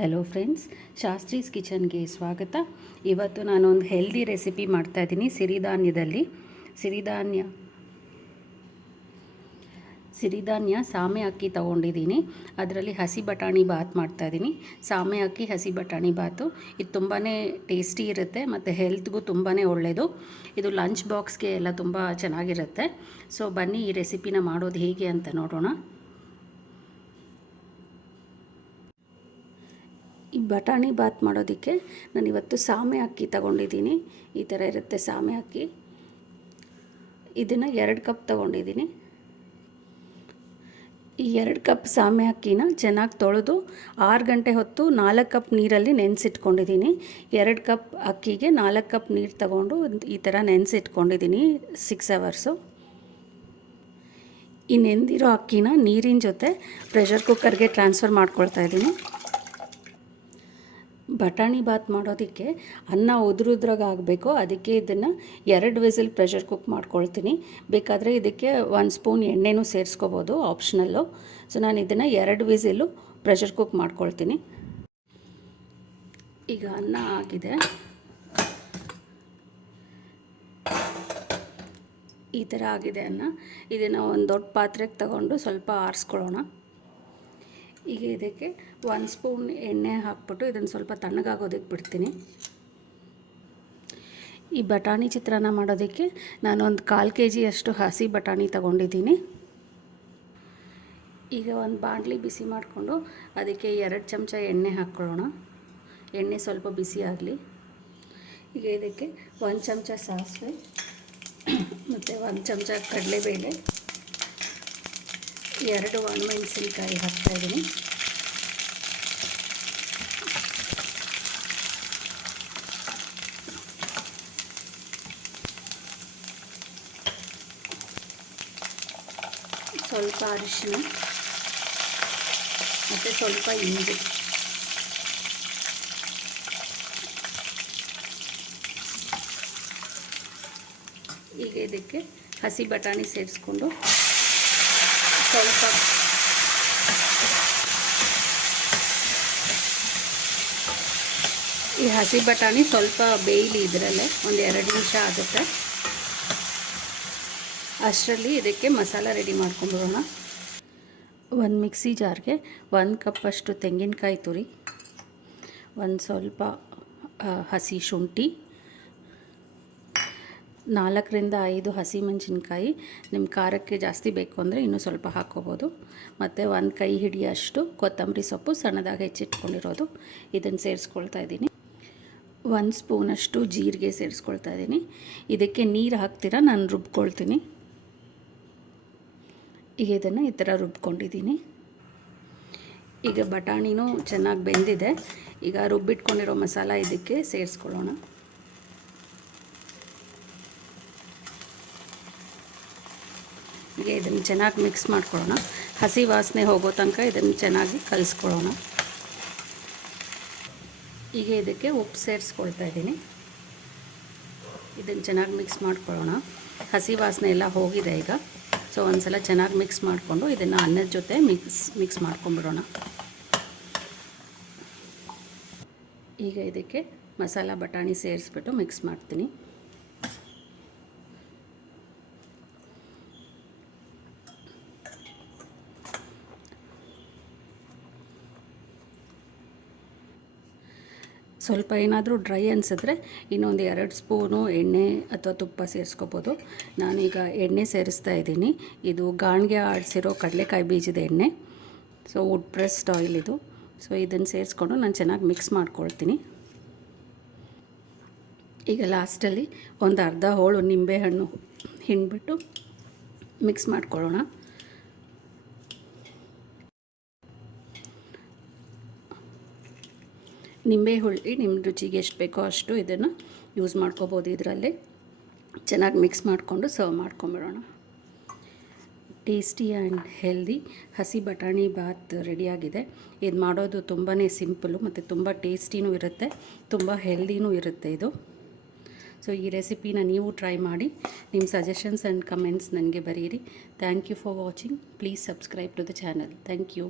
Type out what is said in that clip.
Hello friends Shastri's ಕಿಚನ್ಗೆ ಸ್ವಾಗತ. ಇವತ್ತು ನಾನೊಂದು ಹೆಲ್ದಿ ರೆಸಿಪಿ ಮಾಡ್ತಾಯಿದ್ದೀನಿ ಸಿರಿಧಾನ್ಯದಲ್ಲಿ. ಸಿರಿಧಾನ್ಯ ಸಿರಿಧಾನ್ಯ ಸಾಮೆ ಅಕ್ಕಿ ತೊಗೊಂಡಿದ್ದೀನಿ. ಅದರಲ್ಲಿ ಹಸಿ ಬಟಾಣಿ ಬಾತ್ ಮಾಡ್ತಾಯಿದ್ದೀನಿ ಸಾಮೆ ಅಕ್ಕಿ, ಹಸಿ ಬಟಾಣಿ ಬಾತು. ಇದು ತುಂಬಾ ಟೇಸ್ಟಿ ಇರುತ್ತೆ ಮತ್ತು ಹೆಲ್ತ್ಗೂ ತುಂಬಾ ಒಳ್ಳೆಯದು ಇದು ಲಂಚ್ ಬಾಕ್ಸ್ಗೆ ಎಲ್ಲ ತುಂಬ ಚೆನ್ನಾಗಿರುತ್ತೆ. ಸೊ ಬನ್ನಿ ಈ ರೆಸಿಪಿನ ಮಾಡೋದು ಹೇಗೆ ಅಂತ ನೋಡೋಣ. ಈ ಬಟಾಣಿ ಬಾತ್ ಮಾಡೋದಕ್ಕೆ ನಾನು ಇವತ್ತು ಸಾಮೆ ಅಕ್ಕಿ ತಗೊಂಡಿದ್ದೀನಿ. ಈ ಥರ ಇರುತ್ತೆ ಸಾಮೆ ಅಕ್ಕಿ. ಇದನ್ನು ಎರಡು ಕಪ್ ತಗೊಂಡಿದ್ದೀನಿ. ಈ ಎರಡು ಕಪ್ ಸಾಮೆ ಅಕ್ಕಿನ ಚೆನ್ನಾಗಿ ತೊಳೆದು ಆರು ಗಂಟೆ ಹೊತ್ತು ನಾಲ್ಕು ಕಪ್ ನೀರಲ್ಲಿ ನೆನೆಸಿಟ್ಕೊಂಡಿದ್ದೀನಿ. ಎರಡು ಕಪ್ ಅಕ್ಕಿಗೆ ನಾಲ್ಕು ಕಪ್ ನೀರು ತಗೊಂಡು ಈ ಥರ ನೆನೆಸಿಟ್ಕೊಂಡಿದ್ದೀನಿ ಸಿಕ್ಸ್ ಅವರ್ಸು ಈ ನೆಂದಿರೋ ಅಕ್ಕಿನ ನೀರಿನ ಜೊತೆ ಪ್ರೆಷರ್ ಕುಕ್ಕರ್ಗೆ ಟ್ರಾನ್ಸ್ಫರ್ ಮಾಡ್ಕೊಳ್ತಾ ಇದ್ದೀನಿ. ಬಟಾಣಿ ಬಾತ್ ಮಾಡೋದಕ್ಕೆ ಅನ್ನ ಉದುರುದ್ರಾಗ ಆಗಬೇಕು ಅದಕ್ಕೆ ಇದನ್ನು ಎರಡು ವಿಸಿಲ್ ಪ್ರೆಷರ್ ಕುಕ್ ಮಾಡ್ಕೊಳ್ತೀನಿ. ಬೇಕಾದರೆ ಇದಕ್ಕೆ ಒಂದು ಸ್ಪೂನ್ ಎಣ್ಣೆನೂ ಸೇರಿಸ್ಕೋಬೋದು ಆಪ್ಷನಲ್ಲು ಸೊ ನಾನು ಇದನ್ನು ಎರಡು ವಿಸಿಲು ಪ್ರೆಷರ್ ಕುಕ್ ಮಾಡ್ಕೊಳ್ತೀನಿ. ಈಗ ಅನ್ನ ಆಗಿದೆ. ಈ ಥರ ಆಗಿದೆ ಅನ್ನ. ಇದನ್ನು ಒಂದು ದೊಡ್ಡ ಪಾತ್ರೆಗೆ ತಗೊಂಡು ಸ್ವಲ್ಪ ಆರಿಸ್ಕೊಳ್ಳೋಣ. ಈಗ ಇದಕ್ಕೆ ಒಂದು ಸ್ಪೂನ್ ಎಣ್ಣೆ ಹಾಕ್ಬಿಟ್ಟು ಇದನ್ನು ಸ್ವಲ್ಪ ತಣ್ಣಗಾಗೋದಕ್ಕೆ ಬಿಡ್ತೀನಿ. ಈ ಬಟಾಣಿ ಚಿತ್ರಾನ್ನ ಮಾಡೋದಕ್ಕೆ ನಾನೊಂದು ಕಾಲು ಕೆ ಜಿಯಷ್ಟು ಹಸಿ ಬಟಾಣಿ ತಗೊಂಡಿದ್ದೀನಿ. ಈಗ ಒಂದು ಬಾಣಲಿ ಬಿಸಿ ಮಾಡಿಕೊಂಡು ಅದಕ್ಕೆ ಎರಡು ಚಮಚ ಎಣ್ಣೆ ಹಾಕ್ಕೊಳ್ಳೋಣ. ಎಣ್ಣೆ ಸ್ವಲ್ಪ ಬಿಸಿ ಆಗಲಿ. ಈಗ ಇದಕ್ಕೆ ಒಂದು ಚಮಚ ಸಾಸಿವೆ ಮತ್ತು ಒಂದು ಚಮಚ ಕಡಲೆಬೇಳೆ. ಎರಡು ಒಣಮೆಣಸಿನ್ಕಾಯಿ ಹಾಕ್ತಾಯಿದ್ದೀನಿ ಸ್ವಲ್ಪ ಅರಿಶಿನ ಮತ್ತು ಸ್ವಲ್ಪ ಇಂಗು. ಈಗ ಇದಕ್ಕೆ ಹಸಿ ಬಟಾಣಿ ಸೇರಿಸ್ಕೊಂಡು ಸ್ವಲ್ಪ ಈ ಹಸಿ ಬಟಾಣಿ ಸ್ವಲ್ಪ ಬೇಯಲಿ ಇದರಲ್ಲೇ ಒಂದು ಎರಡು ನಿಮಿಷ ಆಗುತ್ತೆ. ಅಷ್ಟರಲ್ಲಿ ಇದಕ್ಕೆ ಮಸಾಲ ರೆಡಿ ಮಾಡ್ಕೊಂಡ್ಬಿಡೋಣ. ಒಂದು ಮಿಕ್ಸಿ ಜಾರ್ಗೆ ಒಂದು ಕಪ್ಪಷ್ಟು ತೆಂಗಿನಕಾಯಿ ತುರಿ, ಒಂದು ಸ್ವಲ್ಪ ಹಸಿ ಶುಂಠಿ ನಾಲ್ಕರಿಂದ ಐದು ಹಸಿಮೆಣಸಿನ್ಕಾಯಿ ನಿಮ್ಮ ಖಾರಕ್ಕೆ ಜಾಸ್ತಿ ಬೇಕು ಅಂದರೆ ಇನ್ನೂ ಸ್ವಲ್ಪ ಹಾಕ್ಕೋಬೋದು. ಮತ್ತು ಒಂದು ಕೈ ಹಿಡಿಯಷ್ಟು ಕೊತ್ತಂಬರಿ ಸೊಪ್ಪು ಸಣ್ಣದಾಗಿ ಹೆಚ್ಚಿಟ್ಕೊಂಡಿರೋದು. ಇದನ್ನು ಸೇರಿಸ್ಕೊಳ್ತಾ ಇದ್ದೀನಿ. ಒಂದು ಸ್ಪೂನಷ್ಟು ಜೀರಿಗೆ ಸೇರಿಸ್ಕೊಳ್ತಾ ಇದ್ದೀನಿ. ಇದಕ್ಕೆ ನೀರು ಹಾಕ್ತೀರಾ ನಾನು ರುಬ್ಕೊಳ್ತೀನಿ. ಈಗ ಇದನ್ನು ಈ ಥರ ರುಬ್ಕೊಂಡಿದ್ದೀನಿ. ಈಗ ಬಟಾಣಿನೂ ಚೆನ್ನಾಗಿ ಬೆಂದಿದೆ. ಈಗ ರುಬ್ಬಿಟ್ಕೊಂಡಿರೋ ಮಸಾಲ ಇದಕ್ಕೆ ಸೇರಿಸ್ಕೊಳ್ಳೋಣ. ಈಗ ಇದನ್ನು ಚೆನ್ನಾಗಿ ಮಿಕ್ಸ್ ಮಾಡ್ಕೊಳ್ಳೋಣ. ಹಸಿ ವಾಸನೆ ಹೋಗೋ ತನಕ ಇದನ್ನು ಚೆನ್ನಾಗಿ ಕಲಿಸ್ಕೊಳ್ಳೋಣ. ಈಗ ಇದಕ್ಕೆ ಉಪ್ಪು ಸೇರಿಸ್ಕೊಳ್ತಾ ಇದ್ದೀನಿ. ಇದನ್ನು ಚೆನ್ನಾಗಿ ಮಿಕ್ಸ್ ಮಾಡ್ಕೊಳ್ಳೋಣ. ಹಸಿ ವಾಸನೆ ಎಲ್ಲ ಹೋಗಿದೆ ಈಗ. ಸೊ ಒಂದು ಸಲ ಚೆನ್ನಾಗಿ ಮಿಕ್ಸ್ ಮಾಡಿಕೊಂಡು ಇದನ್ನು ಅನ್ನದ ಜೊತೆ ಮಿಕ್ಸ್ ಮಿಕ್ಸ್ ಮಾಡ್ಕೊಂಬಿಡೋಣ ಈಗ ಇದಕ್ಕೆ ಮಸಾಲ, ಬಟಾಣಿ ಸೇರಿಸ್ಬಿಟ್ಟು ಮಿಕ್ಸ್ ಮಾಡ್ತೀನಿ. ಸ್ವಲ್ಪ ಏನಾದರೂ ಡ್ರೈ ಅನಿಸಿದ್ರೆ ಇನ್ನೊಂದು ಎರಡು ಸ್ಪೂನು ಎಣ್ಣೆ ಅಥವಾ ತುಪ್ಪ ಸೇರಿಸ್ಕೋಬೋದು. ನಾನೀಗ ಎಣ್ಣೆ ಸೇರಿಸ್ತಾ ಇದ್ದೀನಿ. ಇದು ಗಾಣಿಗೆ ಆಡಿಸಿರೋ ಕಡಲೆಕಾಯಿ ಬೀಜದ ಎಣ್ಣೆ. ಸೊ ವುಡ್ ಪ್ರೆಸ್ಡ್ ಆಯಿಲ್ ಇದು. ಸೊ ಇದನ್ನು ಸೇರಿಸ್ಕೊಂಡು ನಾನು ಚೆನ್ನಾಗಿ ಮಿಕ್ಸ್ ಮಾಡ್ಕೊಳ್ತೀನಿ. ಈಗ ಲಾಸ್ಟಲ್ಲಿ ಒಂದು ಅರ್ಧ ಹೋಳು ನಿಂಬೆಹಣ್ಣು ಹಿಂಡ್ಬಿಟ್ಟು ಮಿಕ್ಸ್ ಮಾಡ್ಕೊಳ್ಳೋಣ. ನಿಂಬೆ ಹುಳಿ ನಿಮ್ಮ ರುಚಿಗೆ ಎಷ್ಟು ಬೇಕೋ ಅಷ್ಟು ಇದನ್ನು ಯೂಸ್ ಮಾಡ್ಕೋಬೋದು ಇದರಲ್ಲಿ. ಚೆನ್ನಾಗಿ ಮಿಕ್ಸ್ ಮಾಡಿಕೊಂಡು ಸರ್ವ್ ಮಾಡ್ಕೊಂಬಿಡೋಣ. ಟೇಸ್ಟಿ ಆ್ಯಂಡ್ ಹೆಲ್ದಿ ಹಸಿ ಬಟಾಣಿ ಬಾತ್ ರೆಡಿಯಾಗಿದೆ ಇದು ಮಾಡೋದು ತುಂಬಾ ಸಿಂಪಲು ಮತ್ತು ತುಂಬ ಟೇಸ್ಟಿನೂ ಇರುತ್ತೆ, ತುಂಬ ಹೆಲ್ದಿನೂ ಇರುತ್ತೆ ಇದು. ಸೊ ಈ ರೆಸಿಪಿನ ನೀವು ಟ್ರೈ ಮಾಡಿ ನಿಮ್ಮ ಸಜೆಷನ್ಸ್ ಆ್ಯಂಡ್ ಕಮೆಂಟ್ಸ್ ನನಗೆ ಬರೀರಿ. Thank you for watching please subscribe to the channel thank you